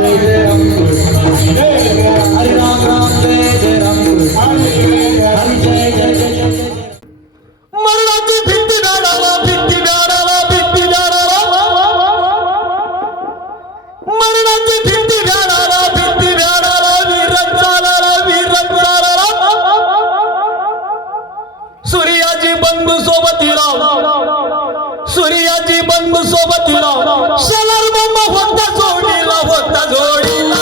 जय जय राम कृष्ण हरे राम राम जय जय राम कृष्ण हरे जय जय जय जय मरणाची भित्ती गाडाला भित्ती गाडाला भित्ती गाडाला मरणाची भित्ती गाडाला भित्ती गाडाला वीरच चालाला वीरच चालाला सूर्याची बंधू सोबतीला सूर्याची बंधू सोबतीला शेलार बाबा होता जोडीला होता जोडीला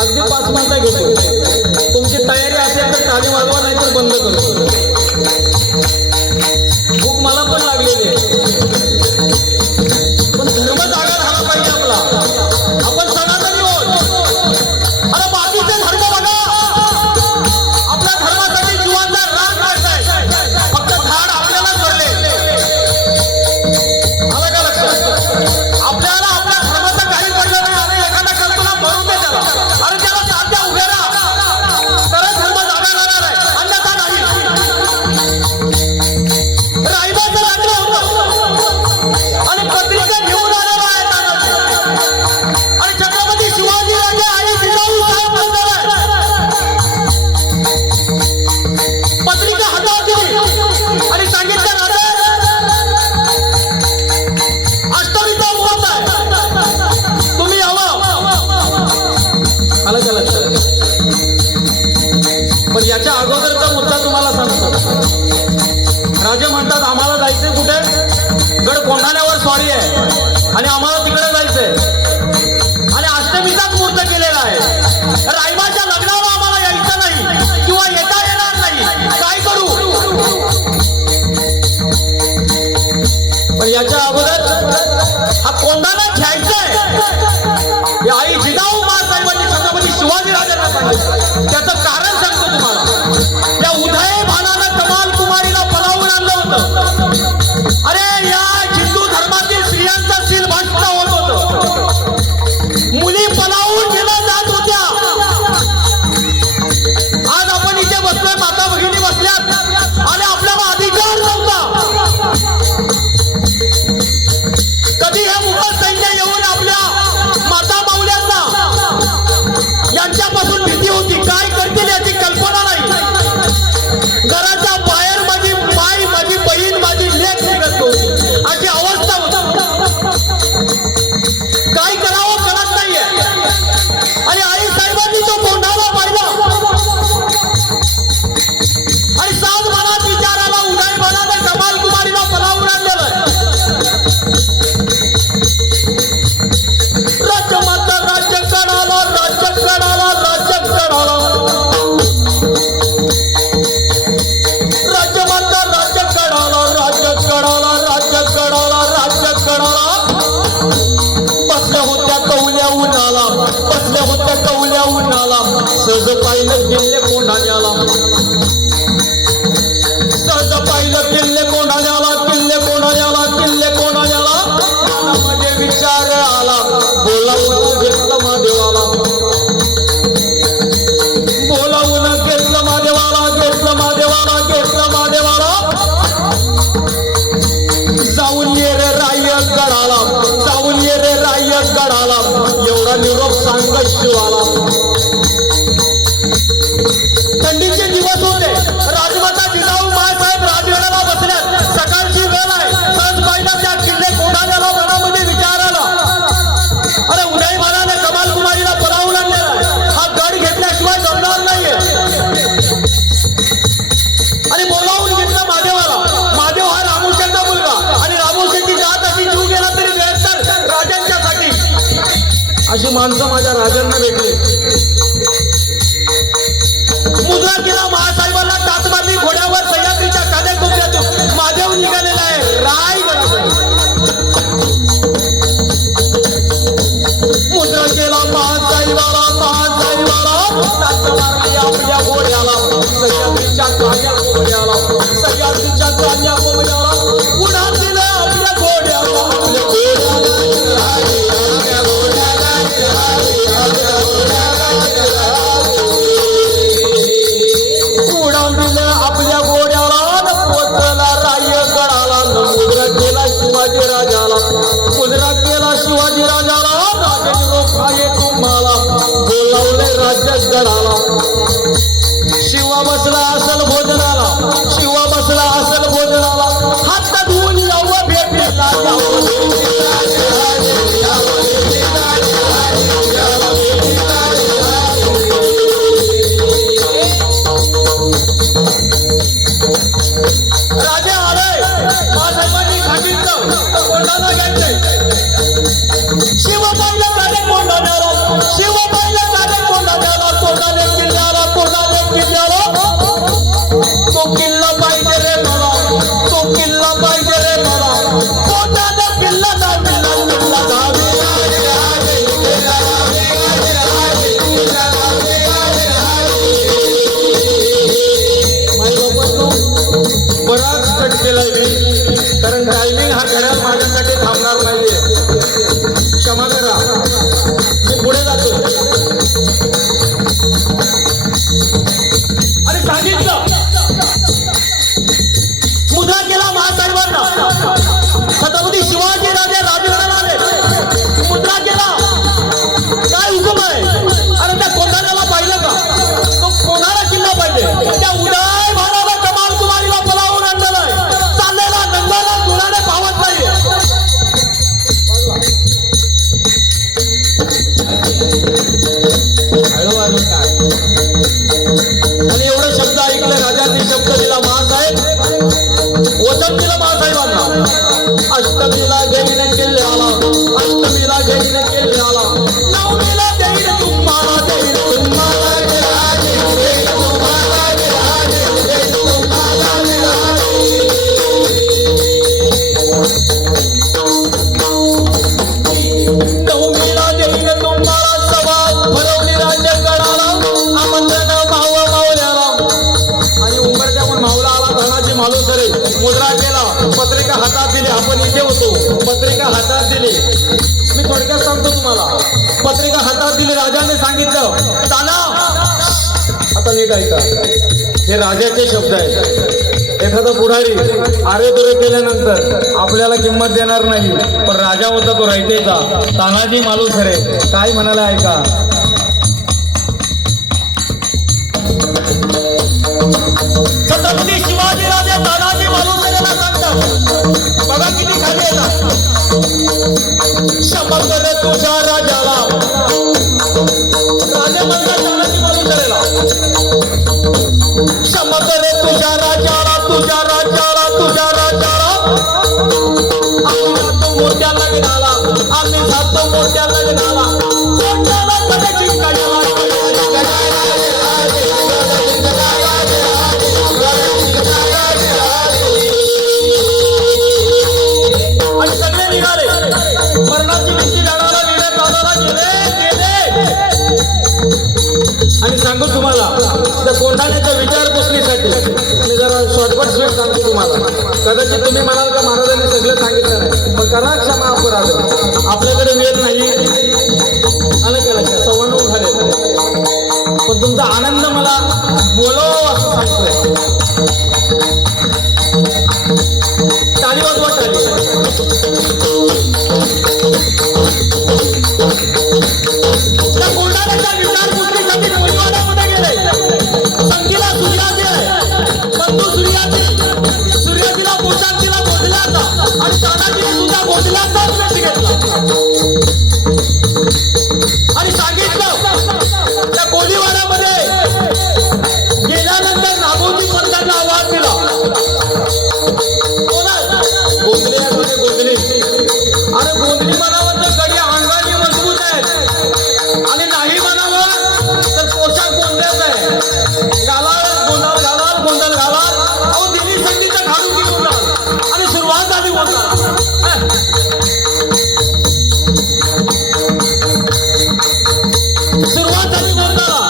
अगदी 5 मिनिटं घेतो. तुमची तयारी असेल तर ताली वाजवा, नाही तर बंद करतो. भूक मला पण लागलेली आहे, पण धर्म जागा झाला पाहिजे आपला. आपण सनातनी आहोत. अरे बाकीचे धर्म बघा, आपल्या धर्मासाठी जीवांचा राग काढताय, फक्त धाड आपल्याला सोडले. आलं का लक्षात? आपल्याला आपल्या धर्माचं काही पडलं नाही. अरे एखादा कल्पना भरून दे त्याला, अरे त्याला साध्या उभे राहा, तरच धर्म जागा राहणार आहे, अन्यथा नाही. रायबाचं लग्न होतं आणि पत्रिका घेऊन आलेला आहे तानाजी, आणि छत्रपती शिवाजी राजे आणि जिजाऊ साहेब बसलेले आहेत. पत्रिका हातात दिली आणि सांगितलं राजे अष्टमीचा मुहूर्त आहे, तुम्ही यावं. आलं का लक्षात? पण याच्या अगोदरचा मुद्दा तुम्हाला सांगतो. राजे म्हणतात आम्हाला जायचंय कुठे? गड कोंढाण्यावर स्वारी आहे आणि आम्हाला तिकडे जायचंय, आणि अष्टमीचाच मुहूर्त केलेला आहे. रायबाच्या लग्नाला आम्हाला यायचं नाही किंवा येता येणार नाही, काय करू? पण याच्या अगोदर हा कोंढाणा घ्यायचाय हे आई जिजाऊ साहेबांनी छत्रपती शिवाजी राजांना सांगितलं. त्याचं कारण सांगतो तुम्हाला. त्या उदय भानानं कमाल कुमारीला पलावून आणलं होतं. अरे या हिंदू धर्मातील स्त्रियांचा सील भस्म होत होतं, मुली पलावून गेल्या जात होत्या. आज आपण इथे बसलोय, माता भगिनी बसल्यात आणि आपल्याला अधिकार नव्हता. कधी हे मुघल सैन्य येऊन आपल्या माता माऊल्यांना यांच्यापासून भीती होती, काय करतील याची कल्पना नाही. घराच्या बाहेर माझी माई, माझी बहीण, माझी लेक निघत होती, अशी अवस्था होती. काय करावं कळत नाहीये. आणि आई साहेबांनी तो कोंढाणा पाहिला आणि सात मनात विचार आला, उदय भानाने कमाल कुमारीला पलावून आणलेलं. राज्यमाता राज्य कडाला, राज्य कडाला, राज्य कडाला. राज्यमाता राज्य कडाला, राज्य कडाला, राज्य कडाला, राज्य कडाला. बसल्या होत्या कवल्या उन्हाला, बसल्या होत्या कवल्या उन्हाला. सहज पाहिलं किल्ले कोंढाण्याला, सहज पाहिलं किल्ले कोंढाण्याला, किल्ले कोंढाण्याला, किल्ले कोंढाण्याला. मनामध्ये विचार आला, बोलावून घेतलं महादेवाला, बोलावून घेतलं महादेवाला, घेतलं महादेवाला, घेतलं महादेवाला. जाऊन ये रे रायगडाला, जाऊन ये रे रायगडाला, एवढा निरोप सांग शिवाला. थंडीचे दिवस होते, राजमाता जिजाऊ साहेब राजगडाला बसल्यात. सकाळची वेळ आहे. सहज पाहिला त्या किल्ले कोंढाण्याला, मनामध्ये विचार आला, अरे उदय भानाने कमाल कुमारीला पलावून आणलेला आहे, हा गड घेतल्याशिवाय जमणार नाहीये. आणि बोलावून घेतलं महादेवाला. महादेव हा रामोश्यांचा मुलगा, आणि रामोश्यांची जात अशी जीव गेला तरी वेळेतर राजांच्यासाठी. अशी माणसं माझ्या राजांना भेटली. मुद्रा केला महासाहेबांना, टाच मारली घोड्यावर, सह्याद्रीच्या कान्याकोपऱ्यातून महादेव निघालेला आहे रायगडाकडे. मुद्रा केला महासाहेबाला, महासाहेबाला. आपल्या घोड्याला सह्याद्रीच्या कान्या कोंबड्याला सह्याद्रीच्या कान्या कोंबड्याला उडान दिलं आपल्या घोड्याला आपल्या उडान दिलं आपल्या घोड्याला न पोचला रायगडाला मुद्रा केला शिवाजी राजाला मुद्रा केला शिवाजी राजाला राजाने रोखाले तुम्हाला बोलावले राज्यगडाला शिवा बसला असल भोजनाला शिवा बसला असल भोजनाला हात धुवून यावं भेटीला राजा आलाय महासाहेबांनी सांगितलं कोंडाणा घ्यायचंय शिवबाईला काढे कोंडाण्याला शिवबाईला काढे कोंडाण्याला कोंडाणे किल्ल्याला तो किल्ला पाहिजे रे मला तो किल्ला पाहिजे रे मला कोंडाणा किल्ला दाबीला किल्ला दाबीला बराच कट केलाय मी कारण टायमिंग हा घड्याळ माझ्यासाठी थांबणार नाहीये क्षमा करा मी पुढे जातो आणि सांगितलं मुद्रा केला महासाहेबांना छत्रपती शिवाजी राजे राजगडाला आले मुद्रा केला काय हुकूम आहे अरे त्या कोंढाण्याला पाहिलं का तो कोणाला किल्ला पाहिजे त्या उदय भाराला कमाल कुमारीला पलावून आणलेला आहे चाललेला नंदाला गुणाने पावत नाही आणि एवढे शब्द ऐकले राजांनी शब्द दिला महासाहेब वचन दिलं महासाहेबांना अष्टमीला देवीने केले आला अष्टमीला देवीने केले आला नवमीला देवीने तुम्हाला देवीने तुम्हाला नवमीला देवीने तुम्हाला सभा भरवली राज्यगडाला आमंत्रण भाव मावल्याला आणि उंबरट्याहून मावला आला धनाजी मालुसरे मुद्रा केला पत्रिका हातात दिली आपण इथे होतो पत्रिका हातात दिली मी थोडक्यात सांगतो तुम्हाला पत्रिका हातात दिली राजाने सांगितलं ताना आता नीट ऐका हे राजाचे शब्द आहेत एखादा पुढारी आरे तुरे केल्यानंतर आपल्याला किंमत देणार नाही पण राजा होता तो रायतेचा तानाजी मालुसरे काय म्हणाला ऐका छत्रपती शिवाजी राजे तानाजी मालुसरेला सांगतात बघा किती खाली येतात शमकर तुझ्या राजाला राजा म्हणतात तानाजी मालुसरेला शमकर तुझ्या राजाला तुझ्या राजाला तुझ्या राजाला आम्ही जातो मोठ्या लग्नाला आम्ही जातो मोठ्या लग्नाला मोठ्याला कधी जिंकायला आणि सगळे निघाले मरणाची भीती जाणारा लिहिणे चालवला गेले आणि सांगू तुम्हाला त्या कोंढाण्याच्या विचारपुसणीसाठी मी जरा शॉर्टकट स्पीड सांगतो तुम्हाला कदाचित तुम्ही म्हणाल का महाराजांनी सगळं सांगितलं नाही पण करा क्षमा अपराध आपल्याकडे वेळ नाही आलं का लक्षात 9:15 झाले पण तुमचा आनंद मला बोलावं असं सांगतोय टाळी वाजवा टाळी त्या कोंढाण्याच्या विचारपुसणीसाठी कोयवाड्यामध्ये गेले संगीला सूर्याची आहे बंधू सूर्याजीला पोशाख दिला गोधल्याचा आणि तानाजीने सुद्धा गोधल्याचा वेश घेतला आणि सांगितलं त्या कोळीवाड्यामध्ये गेल्यानंतर नागोजी पंथांना आवाज दिला गोंधळी आहे गोंधळी अरे गोंधळी म्हणावं तर कडी अंगाने मजबूत आहे आणि नाही म्हणावं तर पोशाख गोंधळाचा आहे घालाल गोंधळ घालाल अहो दिल्ली संगीतचा घालू की गोंधळ आणि सुरुवात झाली गोंधळ सुरुवात झाली गोंधळाला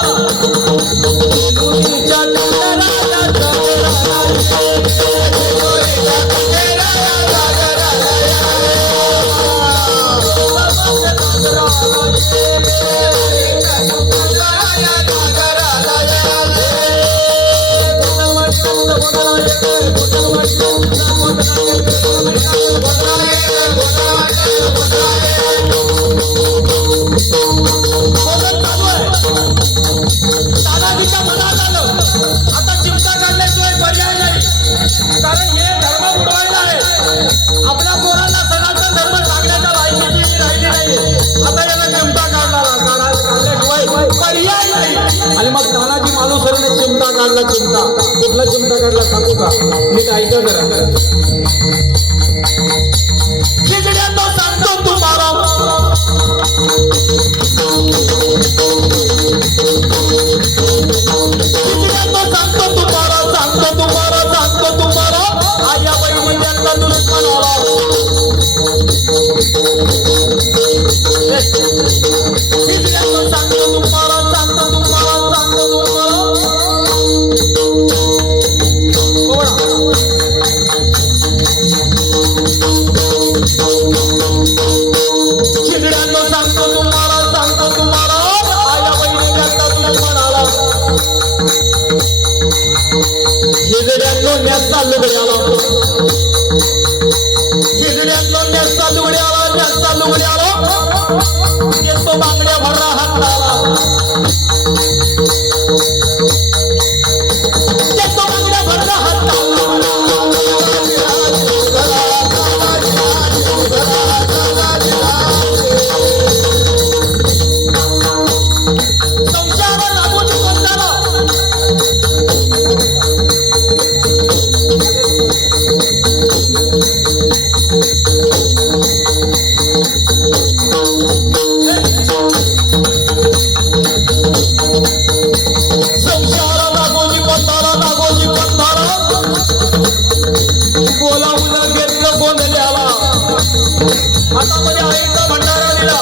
तानाजीच्या मनात आलं आता चिमटा काढल्याशिवाय पर्याय नाही, कारण हे धर्म बुडवायला आहे. आपल्या पोरांना सनातन धर्म सांगण्याच्या लायकीची राहिली नाही. आता याला चिमटा काढल्याशिवाय पर्याय नाही. आणि मग तानाजी मालुसरेने चिमटा काढला. चिमटा कुठला चिमटा काढला सांगू का? मी ऐका करा. खिचड्यांना सांगतो तुम्हाला सांगतो तुम्हाला आया बहिणींचा दुश्मन आला. सांगतो तुम्हाला चिकड्यांना सांगतो तुम्हाला आया बहिणींचा दुश्मन आला. हिजड्यांनो न्यासा लुगड्याला, हिजड्यांनो न्यासा लुगड्याला येतो बांगड्या भरला हाताला. येतो बांगड्या भरला हाताला. संशयाला नागोजी पंथाला बोलावून घेतलं गोंधळ्याला. हातामध्ये आईचा भंडारा दिला.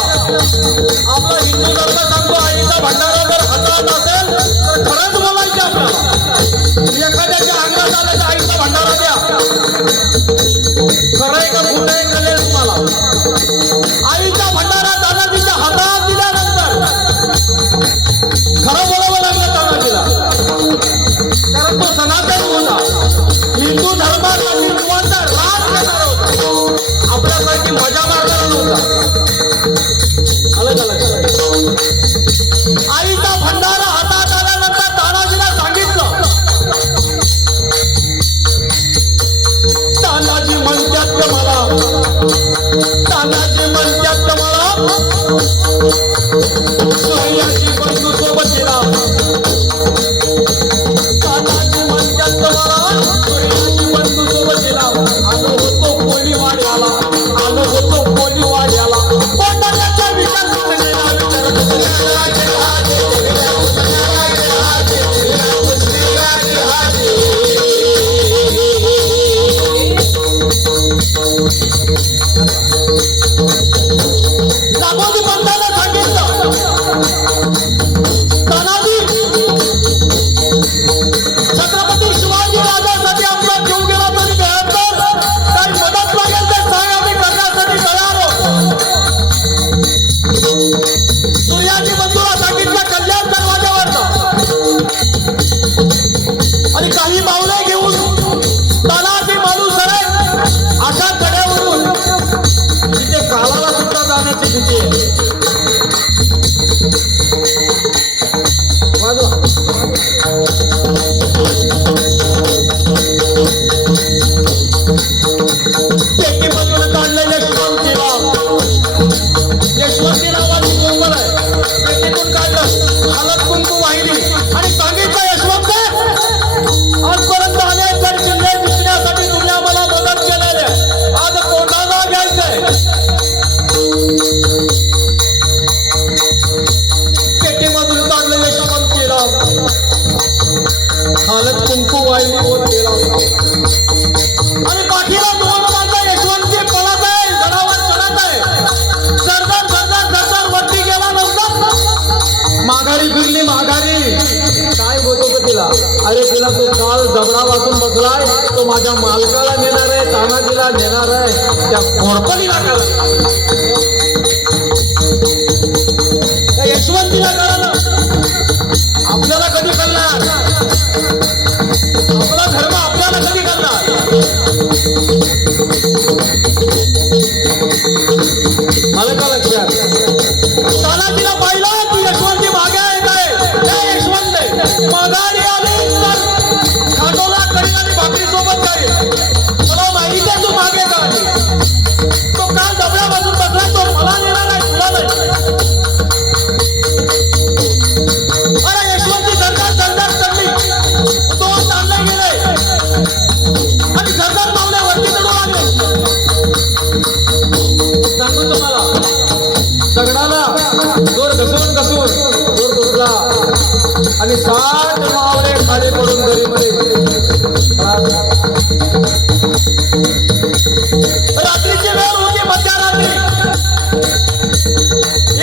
आपला हिंदू धर्म सांगतो आईचा भंडारा जर हातात असेल तर खरंच बोलायचं आपल्याला. एखाद्याच्या अंगात आलं तर आईचा भंडारा द्या. खरं आहे का खोटं आहे कळेल तुम्हाला. आईचा भंडारा तानाजीच्या हातात दिल्यानंतर खरं बोलावं लागलं तानाजीला, कारण तो सनातन होता. हिंदू धर्मासाठी निवांत राज करणार होता. आपल्यासाठी मजा मारणार नव्हता. आईचा भंडारा हातात आल्यानंतर तानाजीला सांगितलं. तानाजी म्हणतात मला, तानाजी म्हणतात मला सूर्याची बंधू सोबत गेला. तानाजी म्हणतात मला सूर्याची बंधू सोबत गेला. आलो होतो कोळीवाड्याला, आलो होतो कोळीवाड्याला. कोंढाण्याच्या विकासाला नागोजी पंथाला सांगितलं. तानाजी छत्रपती शिवाजी राजासाठी आपला जीव गेला तरी बेहत्तर. काही मदत लागेल तर सांग, आम्ही करण्यासाठी तयार आहोत. सूर्याजी बंधूला सांगितलं कल्याण दरवाजावर. आणि काही पावले घेऊन तानाजी मालुसरे अशा कड्यावरून तिथे कालाला सुद्धा जाण्याची भीती आहे. पेटीमधून काढलं यशवंतीला. यशवंती नावाची कोंबड आहे. पेटीतून काढलं, हळद कुंकू वाहिली आणि सांगितलं यशवंत आजपर्यंत अनेक जण जिल्हे जिंकण्यासाठी तुम्ही आम्हाला मदत केलेली आहे. आज कोंढाणा घ्यायचंय. पेटीमधून काढलं यशवंतीला, हळद कुंकू वाहिली होत गेला. आणि पाठीला दोन माणसं यशवंती पळत आहे, गडावर चढत आहे. सरदार वरती गेला नव्हता. माघारी फिरली माघारी. काय बोलतो का तिला? अरे तिला तो काल जबडा वाचून बसलाय, तो माझ्या मालकाला नेणार आहे, तानाजीला नेणार आहे. त्या घोरपलीला त्या यशवंतीला कळलं. आपल्याला कधी कळणार? आपला धर्म आपल्या माघारी आली तर खांडोला कढी आणि भाकरी सोबत जाईल. मला माहिती आहे तू मागे का आली. तो काल डबऱ्यापासून बसला, तो मला नेणार आहे, तुला नाही. अरे यशवंती सरकार चढली, तो चालले गेले आणि सरकार पावले वरती चढू लागले. सांगतो तुम्हाला, दगडाला जोर घसरून जोर तुटला आणि 60 मावळे खाली पडून दरीमध्ये रात्रीची वेळ होती, मध्यरात्री.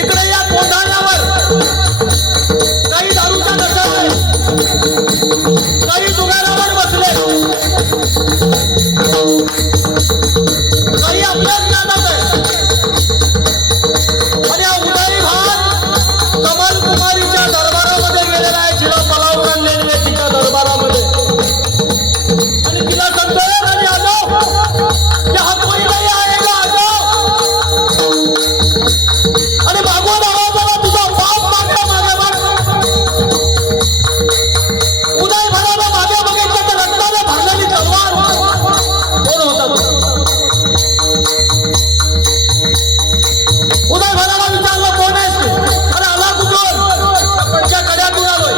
इकडे या कोंढाण्यावर काही दारूच्या नशाने, काही जुगारावर बसले, काही आपल्याच नादात आहे. आणि हा उदय भान कमल कुमारीच्या दरबारामध्ये गेलेला आहे, जिला पलावून आणलेली आहे तिच्या दरबारामध्ये. आणि तिला सांगतोय, आणि आलो की हा कोणी नाही आएगा, आलो. आणि मागून आवाजाला तुझा बाप मागे बघ. उदय भानाला मागे बघितलं तर रक्ताने भरलेली तलवार. कोण होता तो? उदय भानाला विचारलं, कोण आहेस तू? अरे आला कुठून? पडच्या कड्यातून आलोय.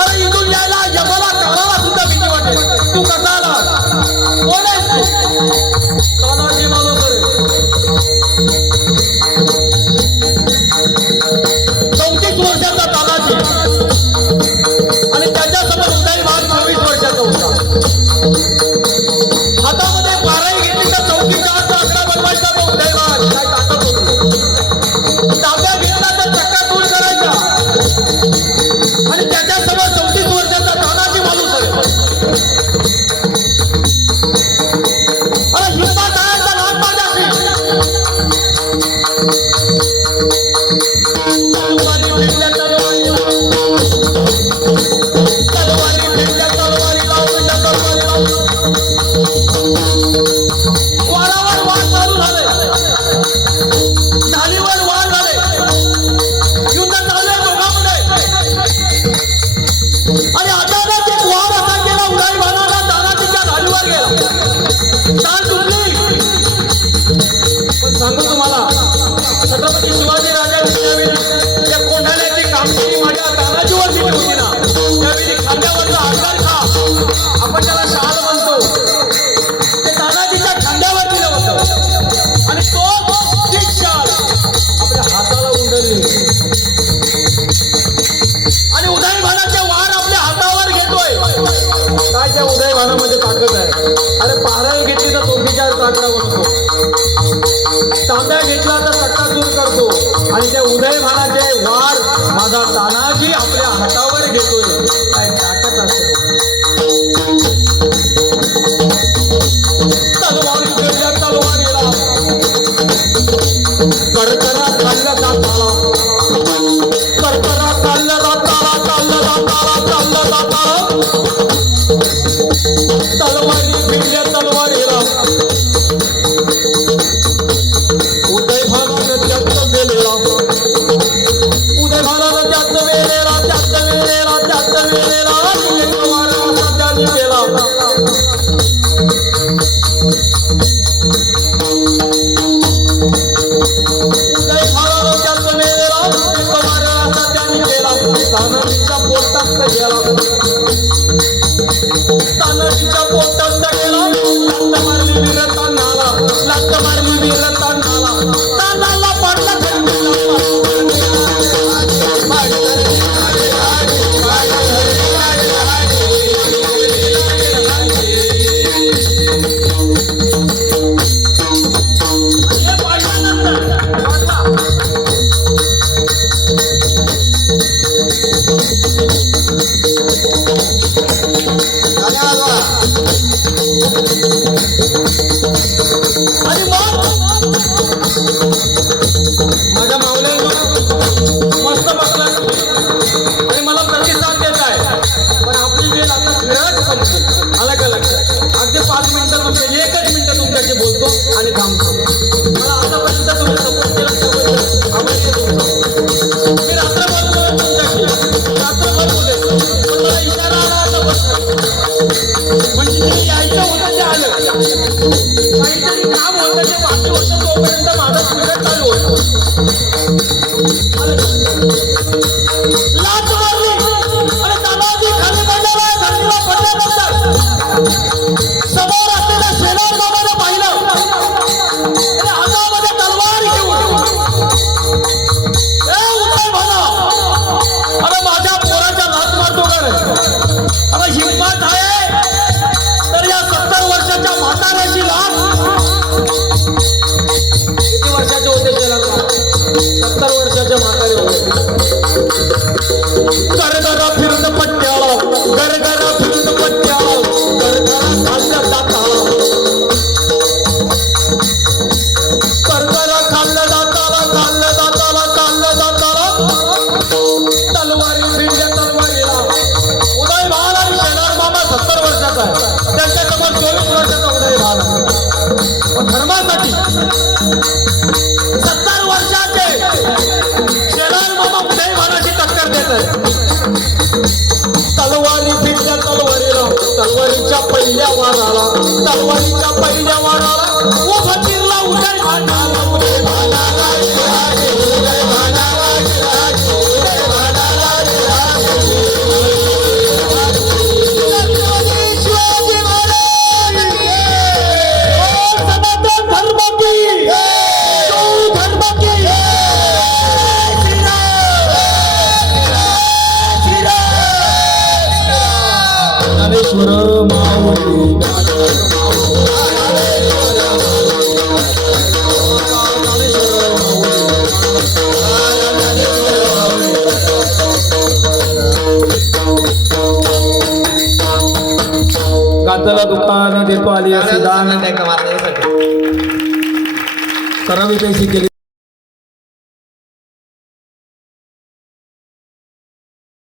अरे इथून यायला यमाला काळाला सुद्धा भीती वाटेल. तू कसा आला? कोण आहेस तू? तानाजी मालुसरे. 34 वर्षाचा तानाजी आणि त्याच्यासमोर उदय भान 26 वर्षाचा होता. हातामध्ये बाराही घेतली तर 44चा आकडा बनवायचा तो उदय भान. काय ताकद होती. ताब्या घेतला तर चक्का दूर करायचा. आणि त्याच्यासमोर 34 वर्षाचा तानाजी मालुसरे. अरे हिंसा करायचा लहान माझ्याशी. तलवारी भिडल्या तलवारीला, तलवारी भिडल्या तलवारीला, उलट्या तलवारीला. वारावर वार चालू झाले, ढालीवर वार झाले, युद्ध चालू आहे दोघांमध्ये. आणि अचानक एक वार असा गेला, उदय भानाला तानाजीच्या ढालीवर गेला. तान तुटली. पण सांगू तुम्हाला, छत्रपती शिवाजी राजांनी त्यावेळी या कोंढाण्याची कामगिरी माझ्या तानाजीवर दिली होती ना, त्यावेळी खांद्यावरचा हातगारखा, आपण त्याला शाल म्हणतो, ते तानाजीच्या खांद्यावर दिलं होतं. आणि तीच शाल आपल्या हाताला उंडरली. आणि उदय भानाचे वार आपल्या हातावर घेतोय. काय त्या उदय भानामध्ये ताकद आहे. अरे पारायण घेतली तर तोफीच्या आकडा बनतो, तांब्या घेतला तर चक्का दूर करतो. आणि त्या उदय भानाचे वार माझा तानाजी आपल्या हातावर घेतोय. काय ताकद असेल. तलवारी भिडल्या तलवारीला, करकरा चालला जाताला, करकरा चालला जाताला, चालला जाताला, चालला जाताला. तलवारी भिडल्या तलवारीला, उदय भानानं त्यात मेलेला, उदय भानानं त्यात मेलेला, त्यात मेलेला, त्यात मेलेला. आणि एक वार असा त्यांनी केला. उदय भानानं त्यात मेलेला, एक वार असा त्यांनी केला. तानाजीच्या पोटात गेला, तानाजीच्या पोटात गेला. लात मारली वीर तानाला, लात मारली वीर तानाला. तानाला पडला म्हणजे जे यायचं होतं ते आलं. काहीतरी काम होतं ते बाकी होतं तोपर्यंत माझा स्पीकर चालू होता. लाथ मारली आणि तानाजी खाली पडल्यावर धरतीला पडल्यानंतर समोर असलेल्या शेलार बाबाने पाहिलं आणि हातामध्ये तलवार घेऊन उठाय म्हणा, अरे माझ्या पोराच्या लाथ मारतो का रे? अरे हिंमत आहे तर या 70 वर्षाच्या म्हाताऱ्याची लाथ. किती वर्षाचे होते शेलार बाबा? 70 वर्षाचे म्हातारे होते. गरगरा फिरत पट्ट्याला, गरगरा फिरत पट्ट्याला, गरगरा खाल्ल्या जाताला, गरगरा खाल्ल्या जाताला, खाल्ल्या जाताला, खाल्ल्या जाताला, तलवारी भिडल्या तलवारीला. उदय भान आणि शेलार मामा 70 वर्षाचा आहे, त्यांच्यासमोर 24 वर्षाचा उदय भान आहे. पण धर्मासाठी 70 वर्षाचे शेलार मामा उदय भानाची टक्कर देत आहे. तलवारी भिडल्या तलवारीला, तलवारीच्या पहिल्या वाराला, तलवारीच्या पहिल्या वाराला उभा चिरला उदय भानाला, उदय भानाला शिवाजी, उदय भानाला शिवाजी, उदय भानाला शिवाजी. छत्रपती शिवाजी महाराज की जय. सनातन धर्म की जय. हिंदू धर्म की जय. ज्ञानेश्वर माऊली, गाताला दुकान देतो आली दान, करावी तैसी केली.